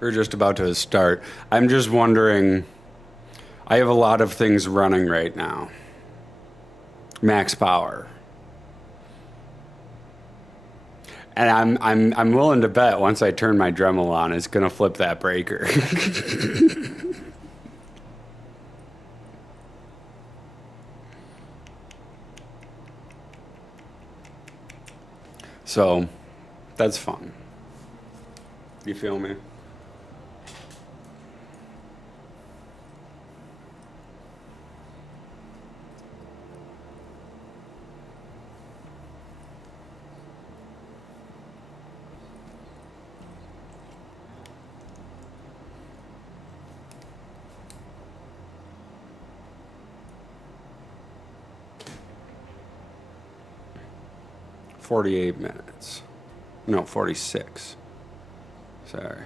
We're just about to start. I'm just wondering, I have a lot of things running right now. Max power. And I'm willing to bet once I turn my Dremel on, it's gonna flip that breaker. So that's fun. You feel me? $48. No, 46. Sorry.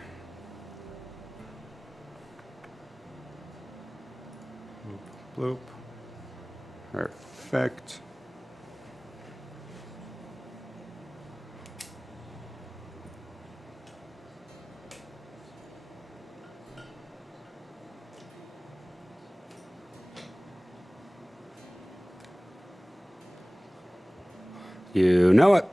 Bloop. Perfect. You know it.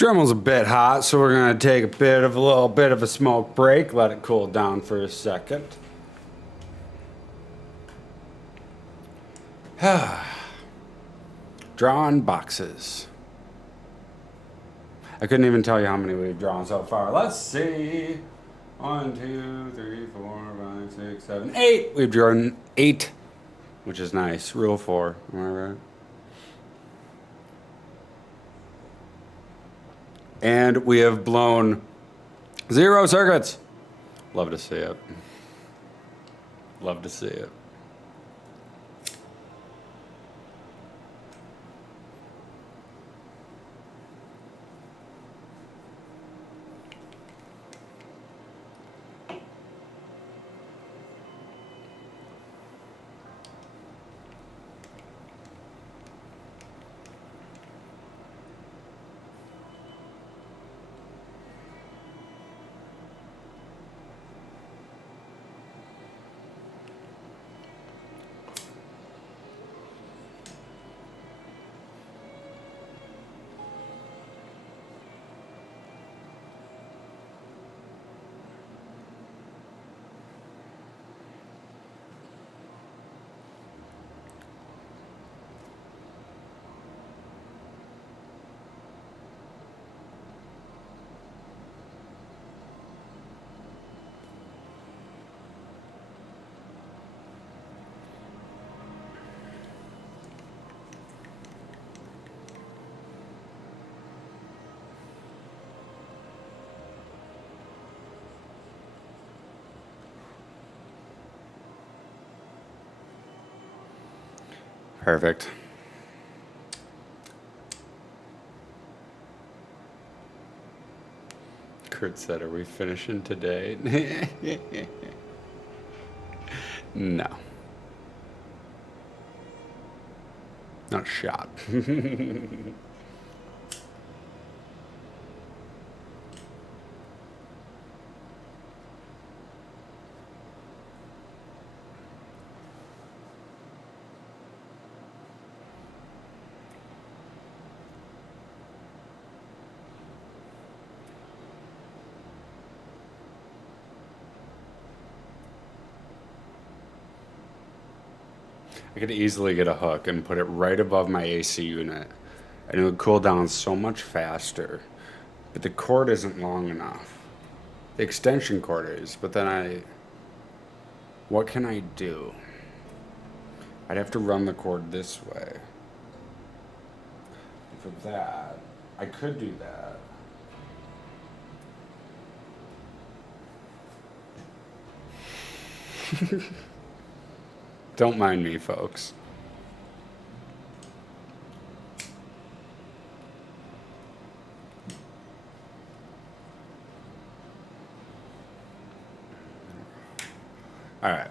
Dremel's a bit hot, so we're gonna take a little bit of a smoke break, let it cool down for a second. Drawn boxes. I couldn't even tell you how many we've drawn so far. Let's see. 1, 2, 3, 4, 5, 6, 7, 8. We've drawn 8, which is nice. Rule 4. Am I right? And we have blown 0 circuits. Love to see it. Love to see it. Perfect. Kurt said, are we finishing today? No. Not a shot. I could easily get a hook and put it right above my AC unit, and it would cool down so much faster. But the cord isn't long enough. The extension cord is, but then what can I do? I'd have to run the cord this way. For that, I could do that. Don't mind me, folks. All right.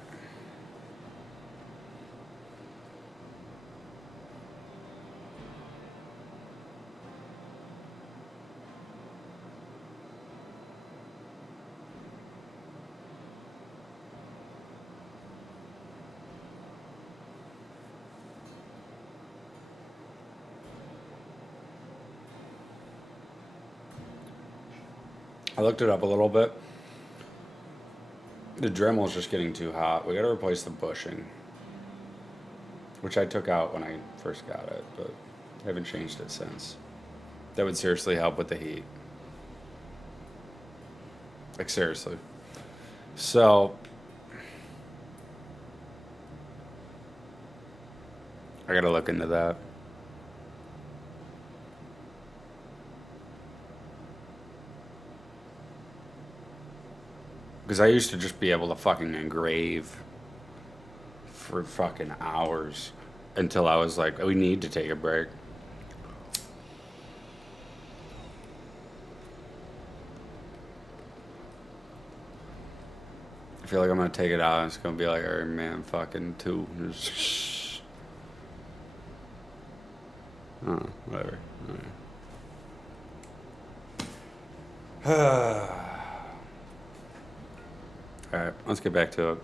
I looked it up a little bit. The Dremel is just getting too hot. We got to replace the bushing, which I took out when I first got it, but I haven't changed it since. That would seriously help with the heat. Like, seriously. So, I got to look into that. Because I used to just be able to fucking engrave for fucking hours until I was like, we need to take a break. I feel like I'm going to take it out and it's going to be like, all right, man, fucking 2. Oh, whatever. All right, let's get back to it.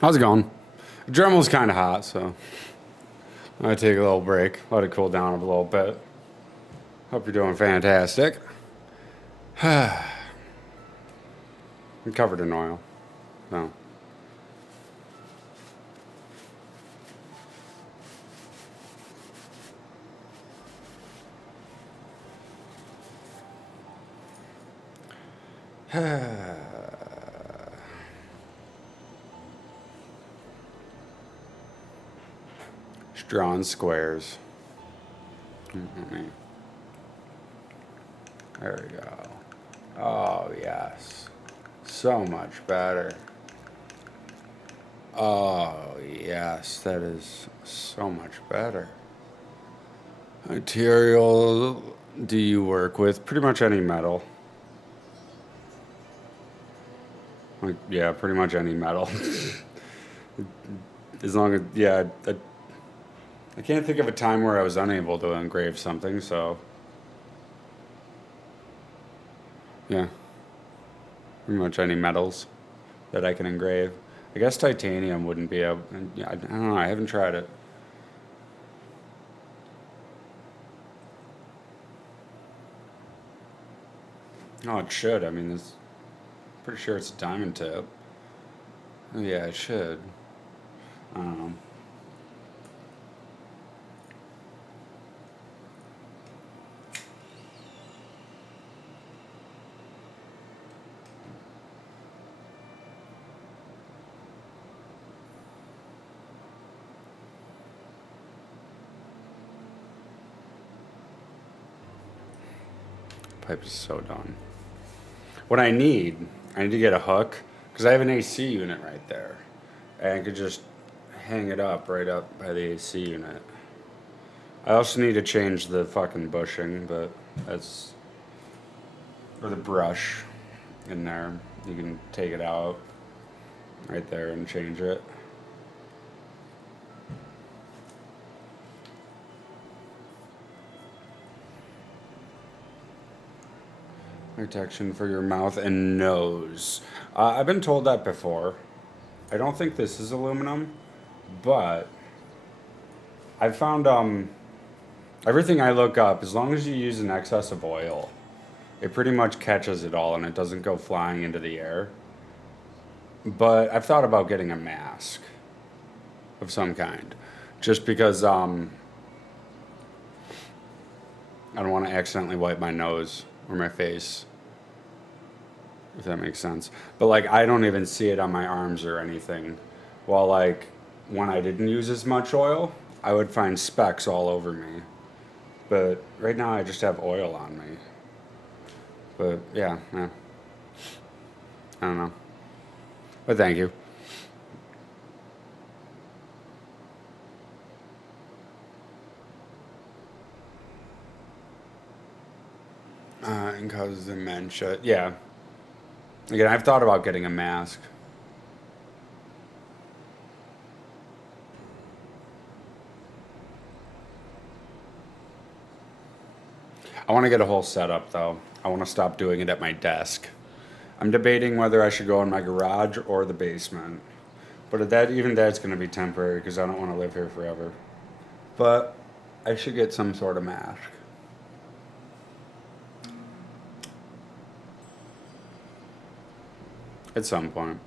How's it going? The Dremel's kind of hot, so I'm gonna take a little break, let it cool down a little bit. Hope you're doing fantastic. I'm covered in oil, so. Drawn squares. There we go. Oh, yes. So much better. Oh, yes. That is so much better. Material do you work with? Pretty much any metal. Like, yeah, pretty much any metal. As long as, yeah, I can't think of a time where I was unable to engrave something, so. Yeah. Pretty much any metals that I can engrave. I guess titanium wouldn't be able. Yeah, I don't know. I haven't tried it. Oh, it should. I mean, it's pretty sure it's a diamond tip. Oh, yeah, it should. I don't know. Pipe is so done. What I need to get a hook, because I have an AC unit right there. And I could just hang it up right up by the AC unit. I also need to change the fucking bushing, but that's, or the brush in there. You can take it out right there and change it. Protection for your mouth and nose. I've been told that before. I don't think this is aluminum, but I found everything I look up, as long as you use an excess of oil, it pretty much catches it all and it doesn't go flying into the air. But I've thought about getting a mask of some kind, just because I don't want to accidentally wipe my nose or my face, if that makes sense. But like, I don't even see it on my arms or anything. While like, when I didn't use as much oil, I would find specks all over me. But right now I just have oil on me. But yeah. I don't know. But thank you. And causes dementia. Yeah. Again, I've thought about getting a mask. I want to get a whole setup, though. I want to stop doing it at my desk. I'm debating whether I should go in my garage or the basement. But even that's going to be temporary because I don't want to live here forever. But I should get some sort of mask. At some point.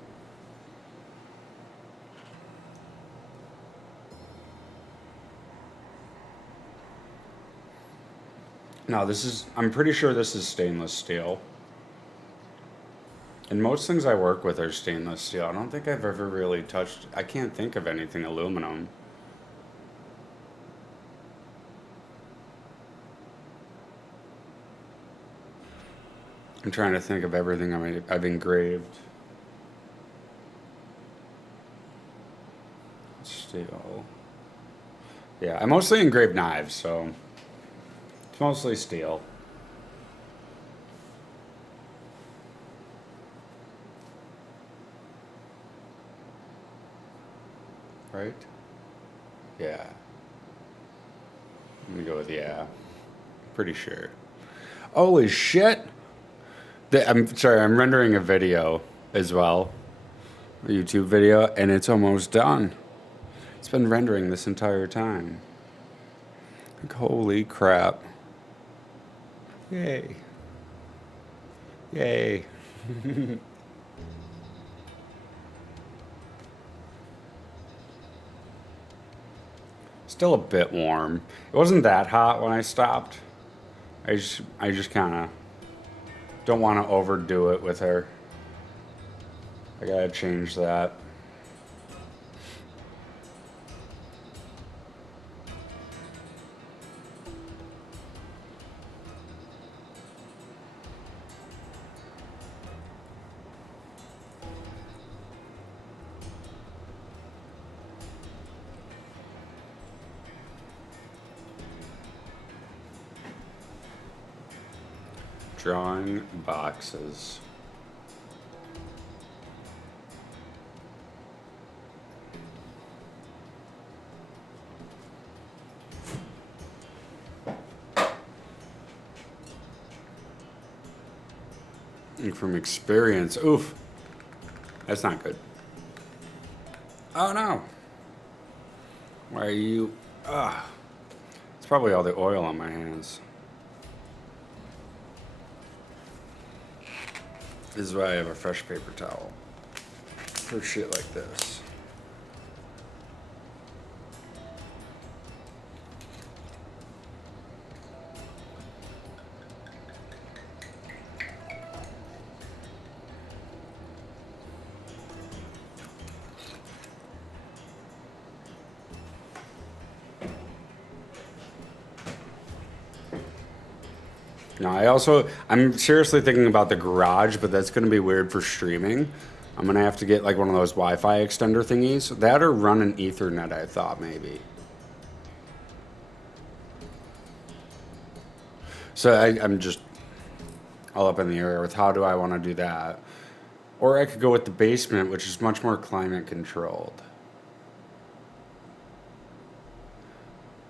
No, I'm pretty sure this is stainless steel. And most things I work with are stainless steel. I don't think I've ever really I can't think of anything aluminum. I'm trying to think of everything I've engraved. Steel. Yeah, I mostly engrave knives, so it's mostly steel. Right? Yeah. I'm gonna go with yeah. Pretty sure. Holy shit! I'm sorry, I'm rendering a video as well. a YouTube video, and it's almost done. It's been rendering this entire time. Like, holy crap. Yay. Yay. Still a bit warm. It wasn't that hot when I stopped. I just kind of don't want to overdo it with her. I gotta change that. Drawing boxes. And from experience, oof, that's not good. Oh no. Why are you, it's probably all the oil on my hands. This is why I have a fresh paper towel for shit like this. No, I'm seriously thinking about the garage, but that's going to be weird for streaming. I'm going to have to get like one of those Wi-Fi extender thingies. That or run an Ethernet, I thought maybe. So I'm just all up in the air with how do I want to do that. Or I could go with the basement, which is much more climate controlled.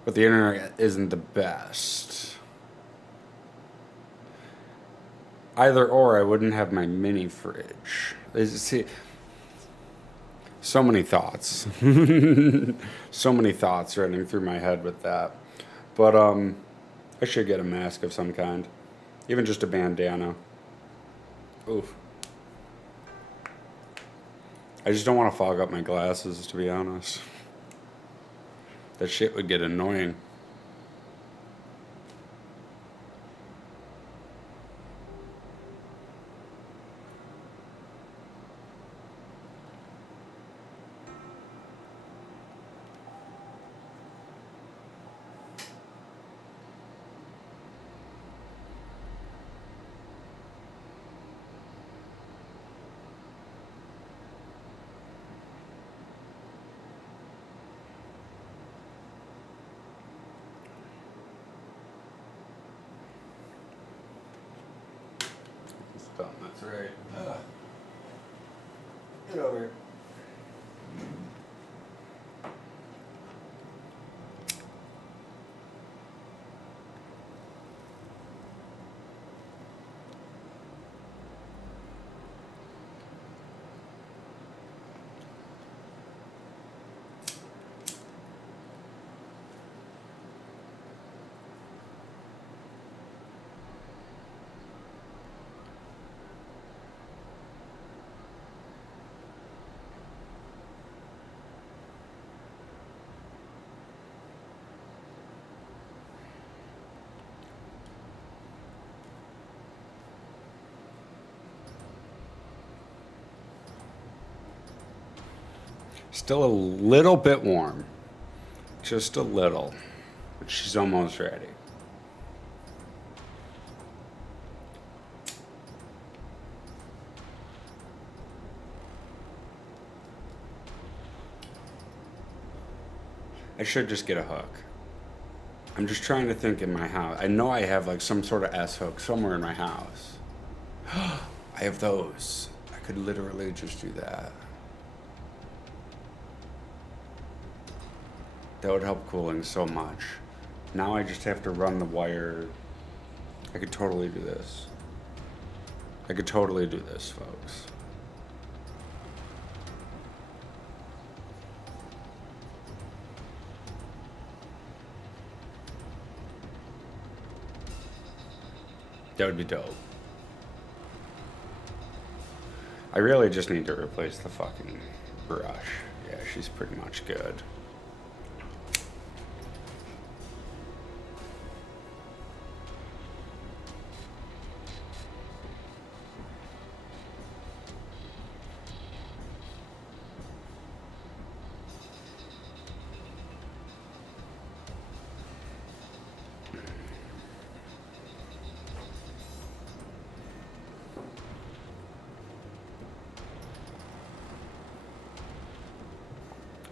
But the internet isn't the best. Either or, I wouldn't have my mini fridge. See, so many thoughts. So many thoughts running through my head with that. But I should get a mask of some kind. Even just a bandana. Oof. I just don't want to fog up my glasses, to be honest. That shit would get annoying. That's right. Get over here. Still a little bit warm. Just a little. But she's almost ready. I should just get a hook. I'm just trying to think in my house. I know I have like some sort of S hook somewhere in my house. I have those. I could literally just do that. That would help cooling so much. Now I just have to run the wire. I could totally do this. I could totally do this, folks. That would be dope. I really just need to replace the fucking brush. Yeah, she's pretty much good.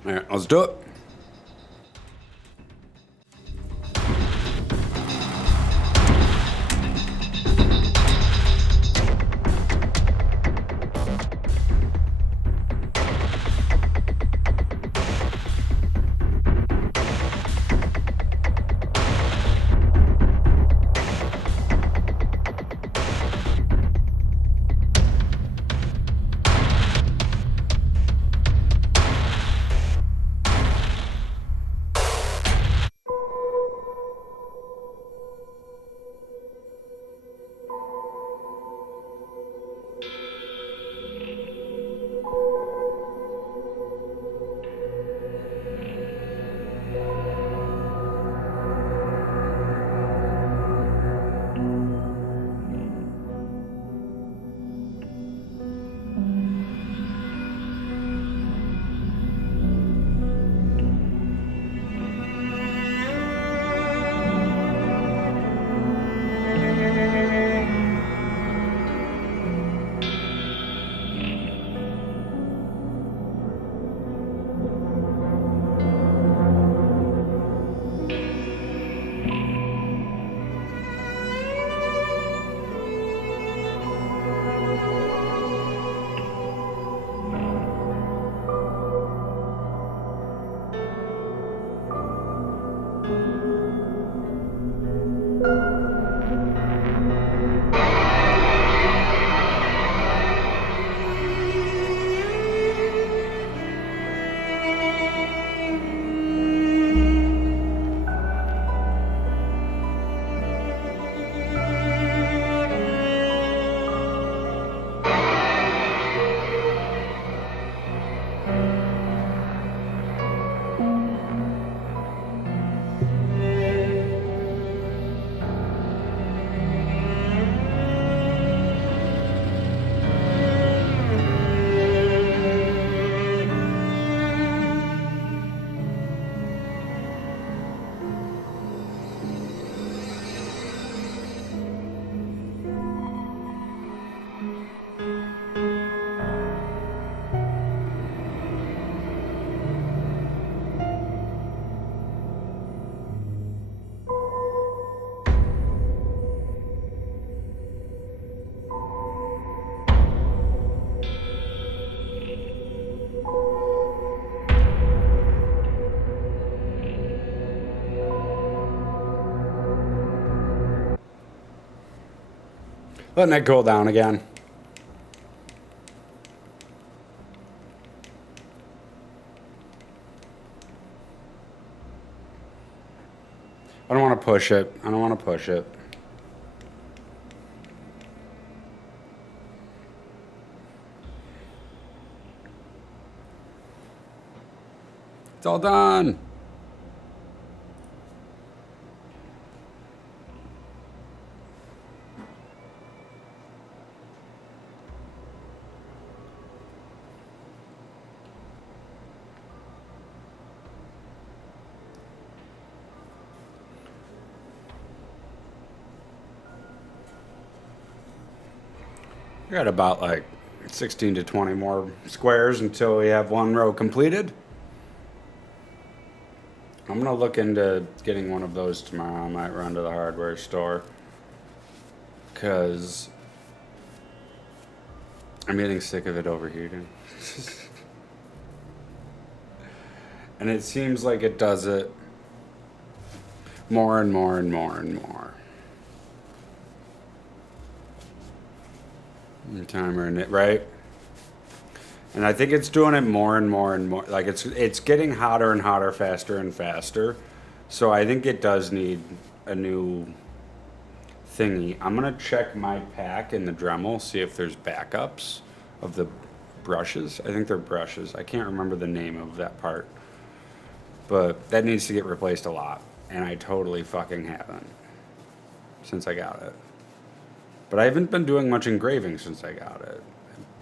All right, let's do it. Letting it cool down again. I don't want to push it. I don't want to push it. It's all done. We got about like 16 to 20 more squares until we have one row completed. I'm gonna look into getting one of those tomorrow. I might run to the hardware store because I'm getting sick of it overheating. And it seems like it does it more and more and more and more. The timer in it, right? And I think it's doing it more and more and more. Like it's getting hotter and hotter, faster and faster. So I think it does need a new thingy. I'm gonna check my pack in the Dremel, see if there's backups of the brushes. I think they're brushes. I can't remember the name of that part. But that needs to get replaced a lot. And I totally fucking haven't since I got it. But I haven't been doing much engraving since I got it.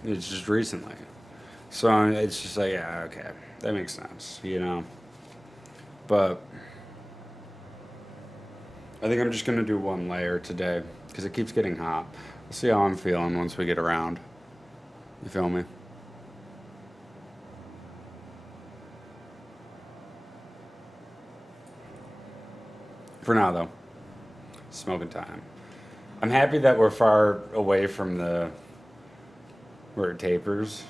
It's just recently. So it's just like, yeah, okay, that makes sense, you know? But I think I'm just going to do one layer today because it keeps getting hot. We'll see how I'm feeling once we get around. You feel me? For now, though, smoking time. I'm happy that we're far away from the where it tapers.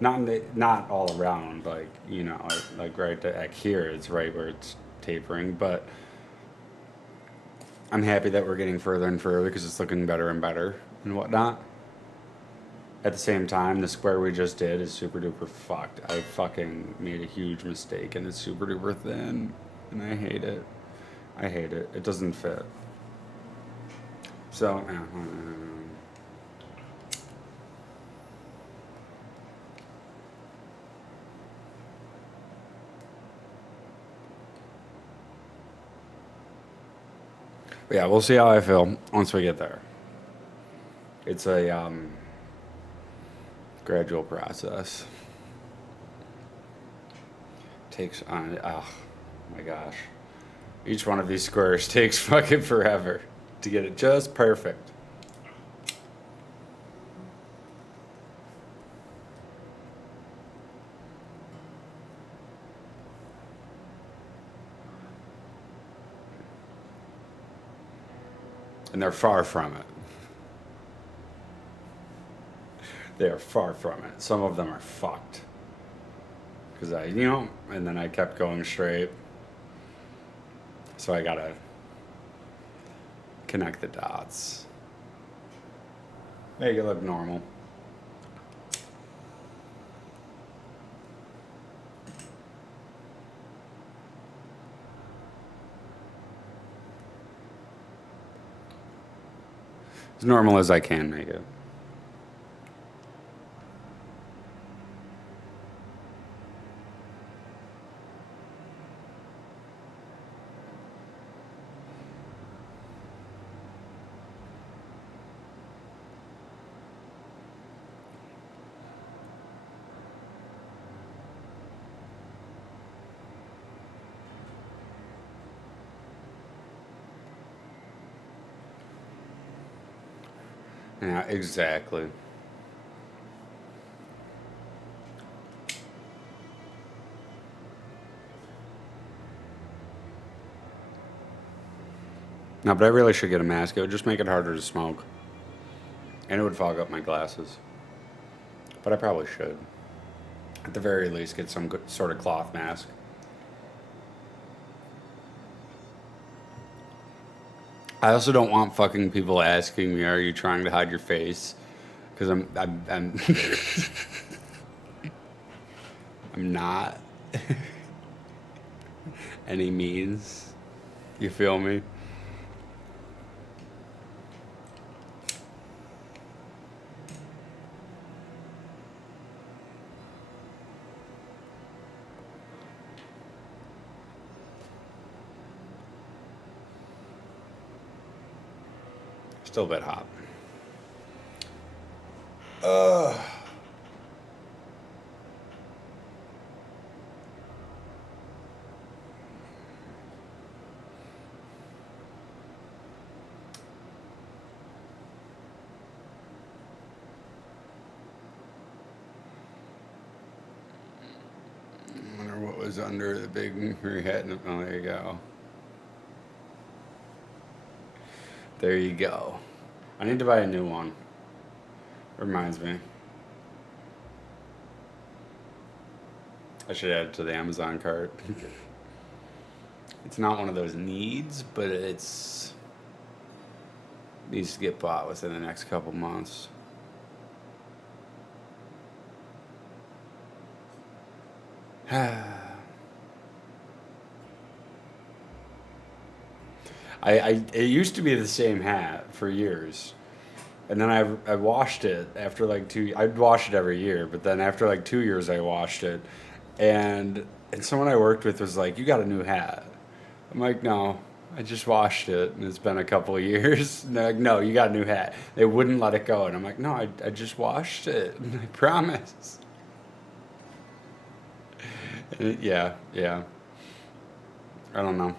Not all around, like, you know, like right back here, it's right where it's tapering, but I'm happy that we're getting further and further because it's looking better and better and whatnot. At the same time, the square we just did is super duper fucked. I fucking made a huge mistake and it's super duper thin and I hate it. I hate it. It doesn't fit. So, but yeah, we'll see how I feel once we get there. It's a gradual process. Takes on, oh my gosh. Each one of these squares takes fucking forever to get it just perfect. And they're far from it. They are far from it. Some of them are fucked. Because and then I kept going straight. So I gotta connect the dots. Make it look normal. As normal as I can make it. Yeah, exactly. No, but I really should get a mask. It would just make it harder to smoke. And it would fog up my glasses. But I probably should. At the very least, get some good sort of cloth mask. I also don't want fucking people asking me, "Are you trying to hide your face?" Because I'm I'm not any means. You feel me? Still a bit hot. I wonder what was under the big hat. Oh, there you go. There you go. I need to buy a new one. Reminds me. I should add it to the Amazon cart. It's not one of those needs, but it's needs to get bought within the next couple months. It used to be the same hat for years. And then I washed it after like I'd wash it every year, but then after like 2 years I washed it. And someone I worked with was like, "You got a new hat." I'm like, "No, I just washed it and it's been a couple of years." And they're like, "No, you got a new hat." They wouldn't let it go. And I'm like, "No, I just washed it. I promise." Yeah, yeah. I don't know.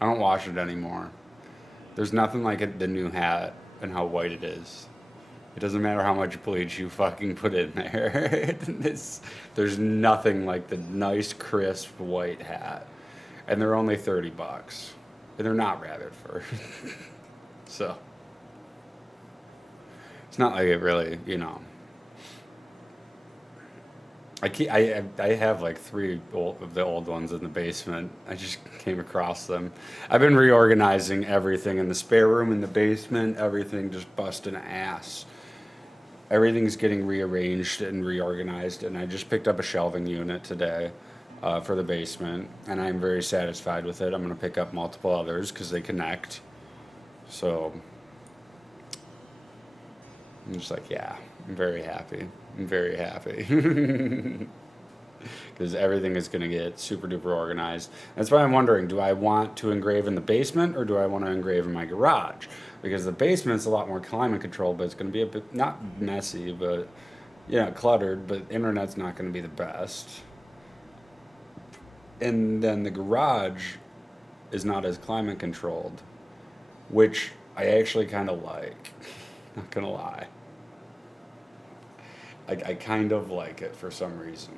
I don't wash it anymore. There's nothing like the new hat and how white it is. It doesn't matter how much bleach you fucking put in there. There's nothing like the nice, crisp white hat. And they're only $30. And they're not rabbit fur. So, it's not like it really, you know. I have like three of the old ones in the basement. I just came across them. I've been reorganizing everything in the spare room, in the basement, everything just busting ass. Everything's getting rearranged and reorganized, and I just picked up a shelving unit today for the basement, and I'm very satisfied with it. I'm going to pick up multiple others because they connect. So I'm just like, yeah, I'm very happy. I'm very happy. Because everything is going to get super duper organized. That's why I'm wondering, do I want to engrave in the basement or do I want to engrave in my garage? Because the basement's a lot more climate controlled, but it's going to be a bit, not messy, but, yeah, cluttered, but internet's not going to be the best. And then the garage is not as climate controlled, which I actually kind of like. Not going to lie. I kind of like it for some reason.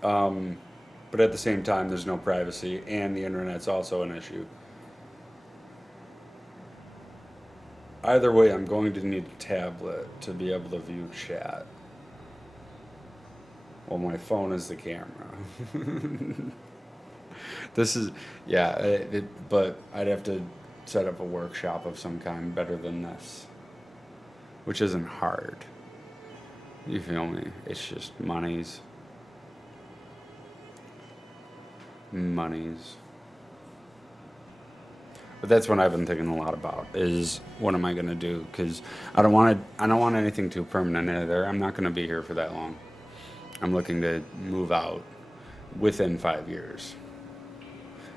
But at the same time, there's no privacy, and the internet's also an issue. Either way, I'm going to need a tablet to be able to view chat. Well, my phone is the camera. This is, yeah, but I'd have to set up a workshop of some kind better than this, which isn't hard. You feel me? It's just monies. But that's what I've been thinking a lot about is what am I going to do? Because I don't want anything too permanent either. I'm not going to be here for that long. I'm looking to move out within 5 years.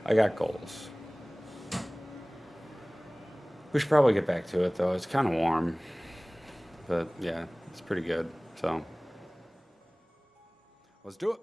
I got goals. We should probably get back to it though. It's kind of warm, but yeah, it's pretty good. So let's do it.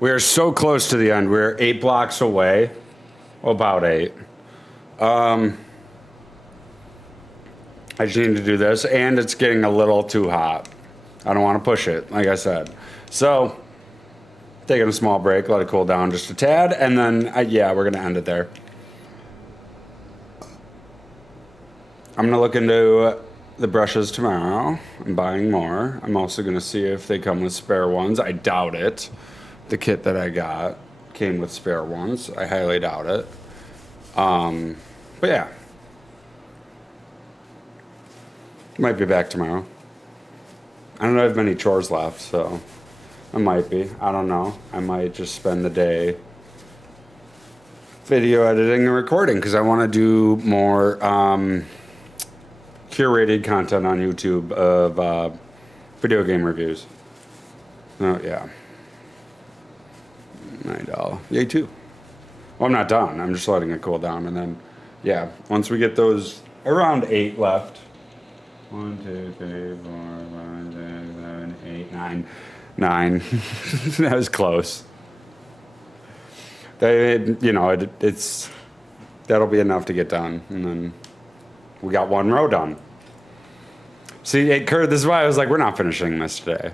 We are so close to the end. We're 8 blocks away. About 8. I just need to do this, and it's getting a little too hot. I don't want to push it, like I said. So, taking a small break, let it cool down just a tad, and then, yeah, we're going to end it there. I'm going to look into the brushes tomorrow. I'm buying more. I'm also going to see if they come with spare ones. I doubt it. The kit that I got came with spare ones. I highly doubt it. But yeah. Might be back tomorrow. I don't know if I have many chores left, so I might be. I don't know. I might just spend the day video editing and recording because I want to do more curated content on YouTube of video game reviews. Oh, yeah. Night owl. Yay, too. Well, I'm not done. I'm just letting it cool down. And then, yeah, once we get those around 8 left. 1, 2, 3, 4, 5, 6, 7, 8, 9. 9. That was close. It's that'll be enough to get done, and then we got 1 row done. See, Kurt, this is why I was like, we're not finishing this today.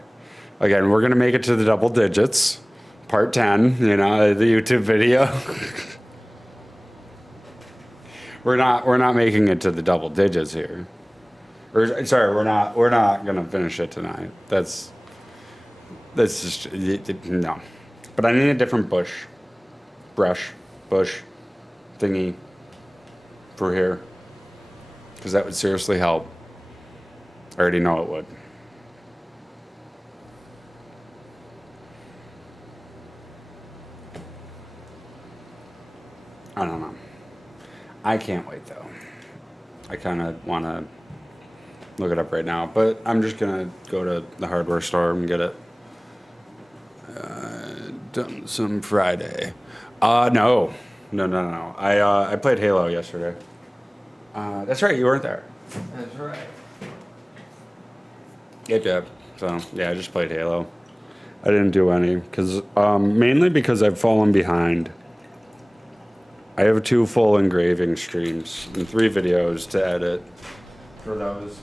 Again, we're gonna make it to the double digits, part 10. The YouTube video. We're not making it to the double digits here. Or sorry, we're not gonna finish it tonight. That's just no. But I need a different brush thingy for here, because that would seriously help. I already know it would. I don't know. I can't wait though. I kind of want to look it up right now, but I'm just gonna go to the hardware store and get it done some Friday. No. I played Halo yesterday. That's right, you weren't there. That's right. Good job. So yeah, I just played Halo. I didn't do any because mainly because I've fallen behind. I have 2 full engraving streams and 3 videos to edit for those.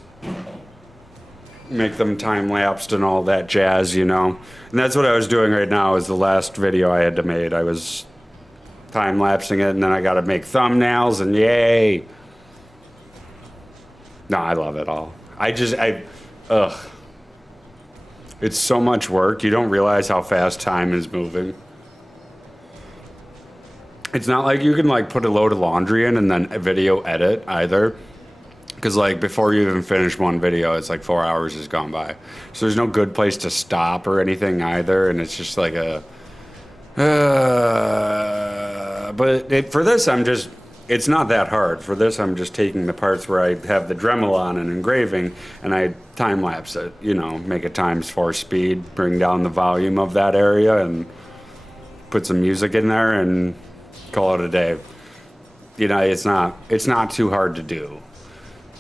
Make them time-lapsed and all that jazz, And that's what I was doing right now is the last video I had to make. I was time-lapsing it, and then I got to make thumbnails, and yay. No, I love it all. It's so much work. You don't realize how fast time is moving. It's not like you can put a load of laundry in and then a video edit either. Because before you even finish one video, it's 4 hours has gone by. So there's no good place to stop or anything either. And it's just for this, it's not that hard. For this, I'm just taking the parts where I have the Dremel on and engraving, and I time lapse it, make it ×4 speed, bring down the volume of that area, and put some music in there and call it a day. It's not too hard to do.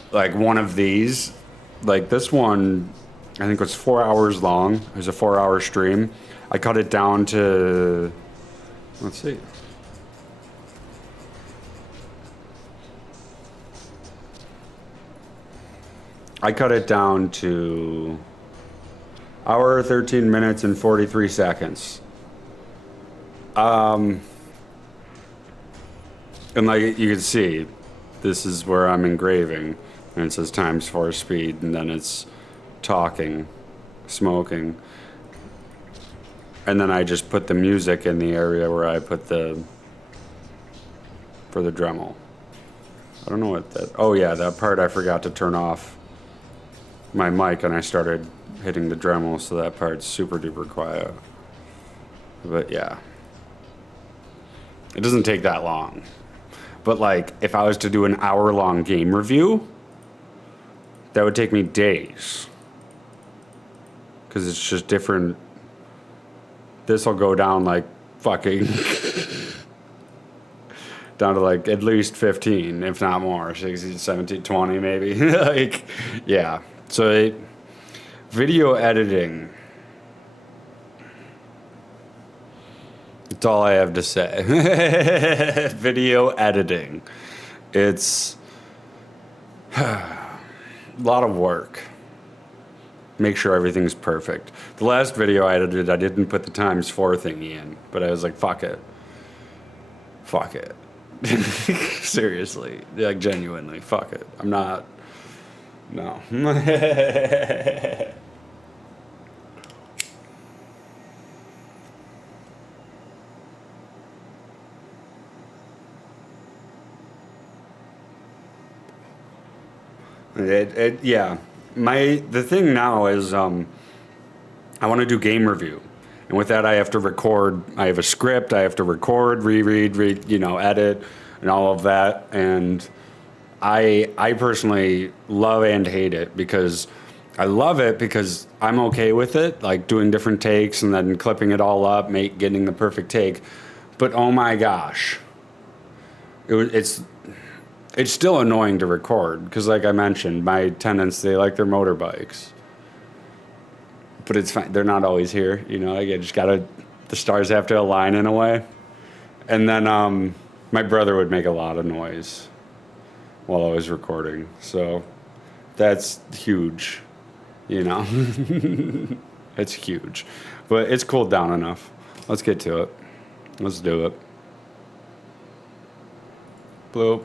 One of these, this one, I think was 4 hours long. It was a 4-hour stream. I cut it down to, let's see. I cut it down to hour, 13 minutes, and 43 seconds. And you can see, this is where I'm engraving. And it says ×4 speed, and then it's talking, smoking. And then I just put the music in the area where I put for the Dremel. I don't know what that, oh yeah, that part I forgot to turn off my mic and I started hitting the Dremel, so that part's super duper quiet. But yeah. It doesn't take that long. But if I was to do an hour-long game review, that would take me days. Because it's just different. This will go down fucking down to at least 15, if not more, 16, 17, 20 maybe. Yeah. So video editing. That's all I have to say. Video editing. It's a lot of work. Make sure everything's perfect. The last video I edited, I didn't put the ×4 thingy in, but I was like, fuck it. Fuck it. Seriously. Like, genuinely, fuck it. I'm not... No. Yeah. The thing now is I want to do game review. And with that, I have to record. I have a script. I have to record, read, edit, and all of that. And I personally love and hate it because I love it because I'm okay with it, like doing different takes and then clipping it all up, getting the perfect take. But oh my gosh, it's still annoying to record because, like I mentioned, my tenants, they like their motorbikes. But it's fine. They're not always here, Like I just the stars have to align in a way. And then my brother would make a lot of noise while I was recording. So that's huge, It's huge. But it's cooled down enough. Let's get to it. Let's do it. Bloop.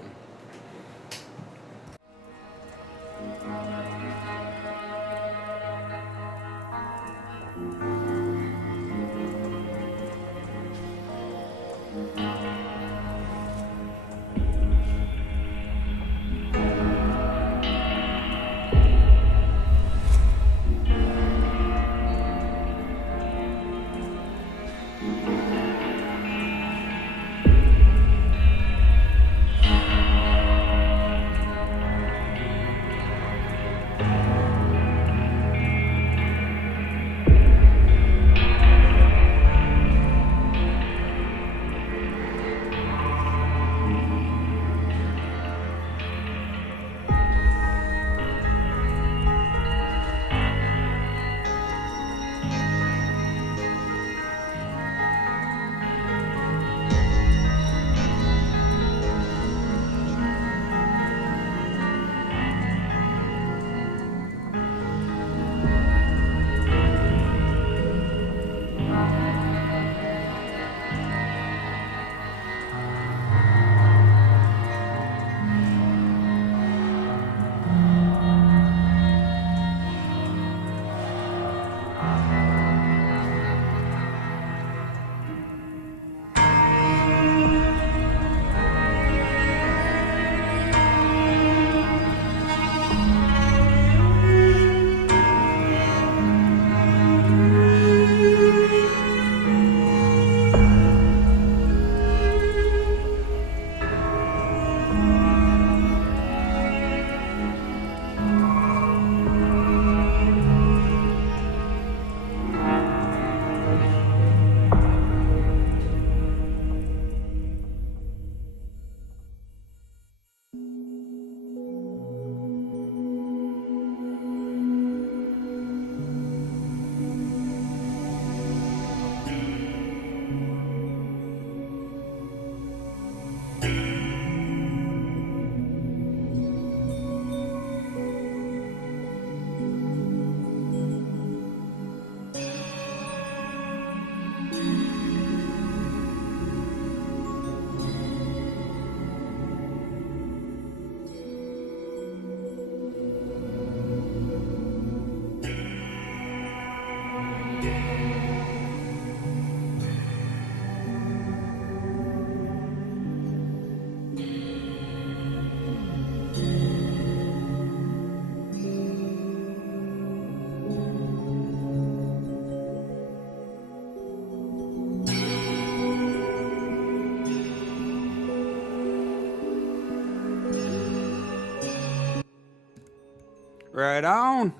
Right on.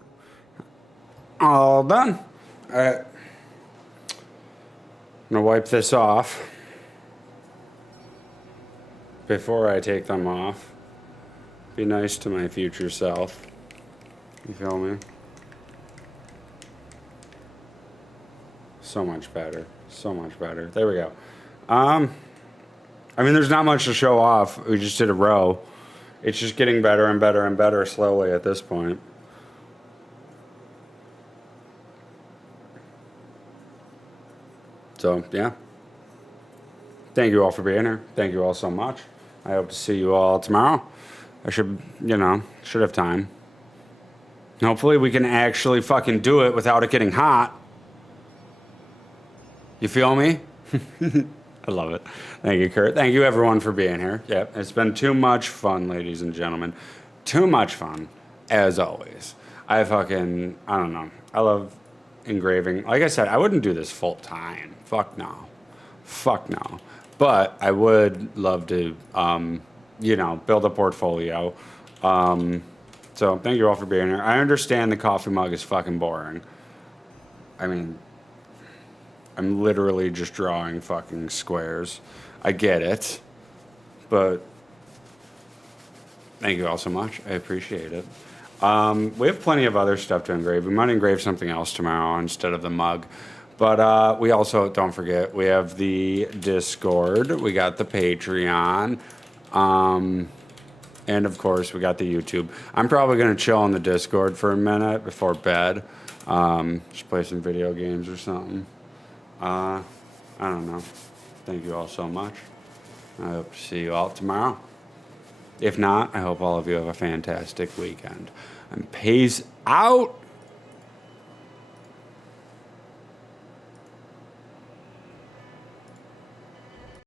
All done. All right. I'm going to wipe this off before I take them off. Be nice to my future self. You feel me? So much better. So much better. There we go. I mean, there's not much to show off. We just did a row. It's just getting better and better and better slowly at this point. So, yeah. Thank you all for being here. Thank you all so much. I hope to see you all tomorrow. I should have time. Hopefully we can actually fucking do it without it getting hot. You feel me? I love it. Thank you, Kurt. Thank you, everyone, for being here. Yep, it's been too much fun, ladies and gentlemen. Too much fun, as always. I don't know. I love engraving. Like I said, I wouldn't do this full time. Fuck no. Fuck no. But I would love to, build a portfolio. So thank you all for being here. I understand the coffee mug is fucking boring. I mean, I'm literally just drawing fucking squares. I get it. But thank you all so much. I appreciate it. We have plenty of other stuff to engrave. We might engrave something else tomorrow instead of the mug. But we also, don't forget, we have the Discord. We got the Patreon. And, of course, we got the YouTube. I'm probably going to chill on the Discord for a minute before bed. Just play some video games or something. I don't know. Thank you all so much. I hope to see you all tomorrow. If not, I hope all of you have a fantastic weekend. And peace out.